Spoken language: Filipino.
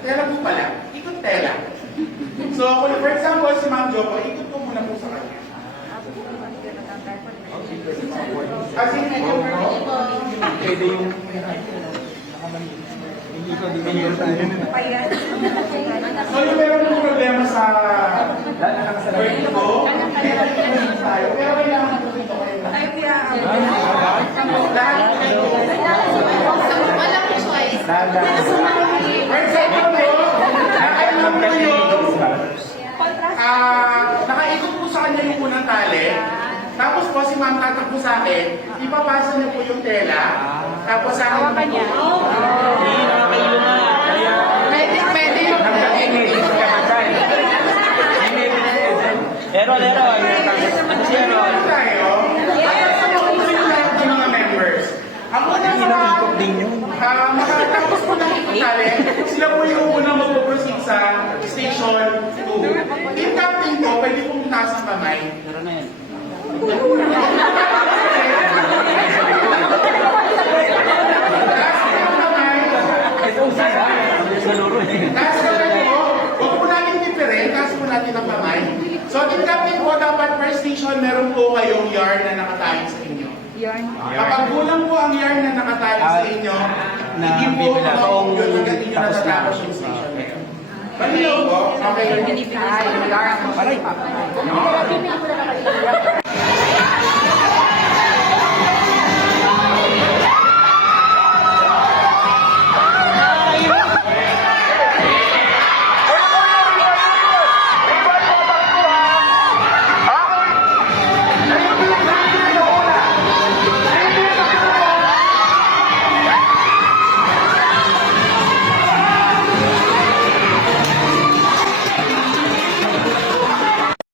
tela po pala, ikot tela. So, kung for example, si Ma'am Joko, ikot ko muna po sa kanya. Kasi medyo Pwede yung hindi ko din tayo. so, yung meron ng problema sa work ko, tayo, pero kailangan po dito kayo. Lahat kayo. Walang choice. For example po, nakainom ko yung nakaikot po sa kanya yung unang tali. Tapos po si Ma'am tatakbo sa akin, ipapasa niya po yung tela. Tapos sa akin po. Hindi nakakailo na. Pwede yung Ero. Ano siya, Ero? Ano tayo? Ayaw sa mga mga members. Ang unang Ikot din yun. makatapos po ng ikotali, sila po yung unang mag-proceed sa station 2. Yung captain po, pwede pong taas ang kamay. Ero na yan. Sa luro eh. Taas kamay po, huwag po natin different, taas po natin ang kamay. So, yung captain po, dapat per station, meron po kayong yarn na nakatali sa inyo. Kapag kulang po ang yarn na nakatali sa inyo, hindi po yun hanggang inyo natatapos yung station na yun. Malinaw po? Okay.